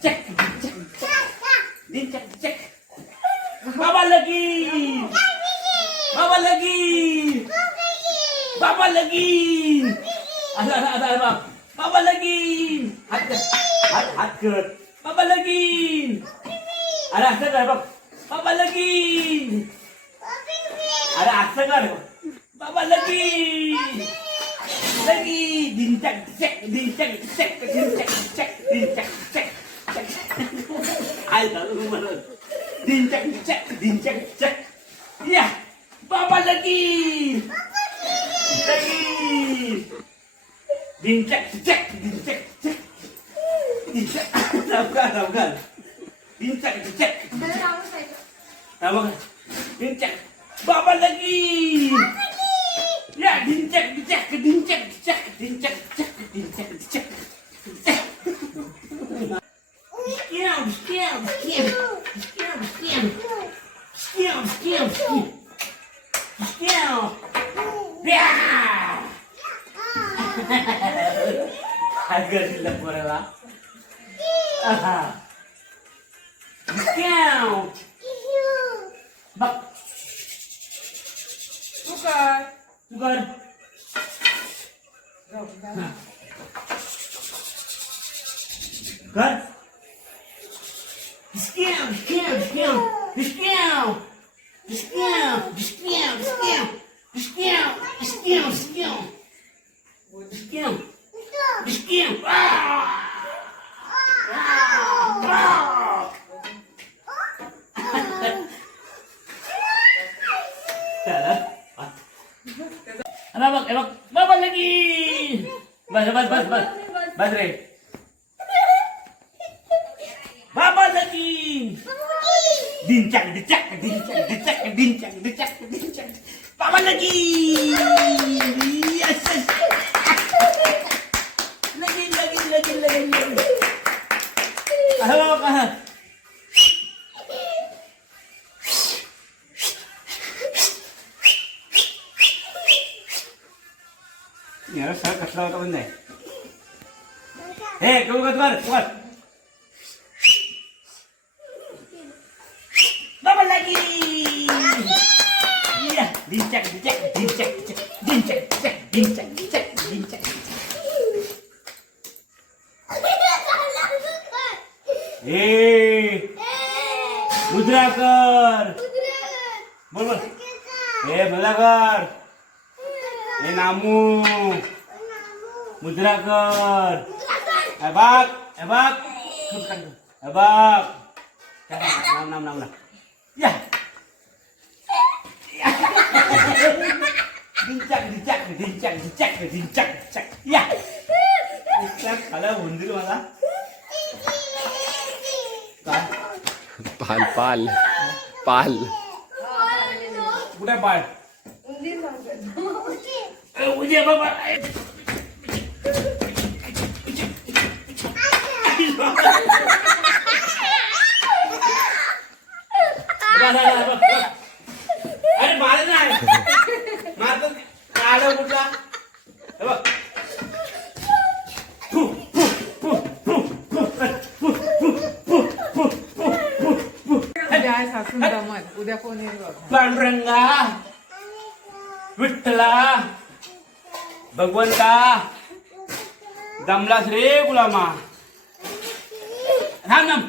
cek dicek, cek. Bawa Baba lagi. Baba lagi. Baba lagi. Ada, ada, ada, ala Baba lagi. Hat Hat hat bawa Baba lagi. Ada, ada, ala Baba lagi. Ada asal ada Baba lagi. Lagi. Din dicek, cek dicek, cek dicek, din cek cek cek cek. ಆಯ್ತು ಮನೋಜ್ ದಿನ್ ಚಕ್ ಚಕ್ ದಿನ್ ಚಕ್ ಚಕ್ ಯಾ ಬಾಬಾ ಲಗಿ ಲಗಿ ದಿನ್ ಚಕ್ ಚಕ್ ದಿನ್ ಚಕ್ ಚಕ್ ದಿನ್ ಚಕ್ ನಮ್ಗಾರ್ ನಮ್ಗಾರ್ ದಿನ್ ಚಕ್ ಚಕ್ ನಮಗ ದಿನ್ ಚಕ್ ಬಾಬಾ ಲಗಿ ಯಾ ದಿನ್ ಚಕ್ ಚಕ್ ದಿನ್ ಚಕ್ ಚಕ್ ದಿನ್ ಚಕ್ ಚಕ್ ದಿನ್ ಚಕ್ ಚಕ್ Yeah. Discount! Discount! Discount! Discount! Discount! Discount! Discount! Discount! Discount! Ah! Ah! Eh, rabak, rabak, babak lagi. Bas, bas, bas, bas, bas, re. Babak lagi. Babak. दिन चॅक डिचॅक दिन चॅक डिचॅक दिन चॅक डिचॅक दिन चॅक पावन लगी यस लगी लगी लगी लगी अहो कहा यार सर कसला होता पण नाही हे घेऊ का तुम्हाला तुम्हाला बाबा लगी या डिंचक डिचक डिंचक डिचक डिंचक डिचक डिंचक डिचक डिंचक ए मुद्राकर बोल बोल हे मुद्राकर हे नामू मुद्राकर हे बघ हे बघ खूप काढ. हे बघ काय नाम नाम नाम नाम या ढिंचाक ढिंचाक ढिंचाक ढिंचाक ढिंचाक ढिंचाक या ढिंचाक खाला उंदीर मला पाल पाल पाल कुठे पाल उद्या बाबा उद्या आहे सासून जमत उद्या कोण येईल बघ पांडुरंगा विठ्ठला भगवंता दमलास रे गुलामा राम नाम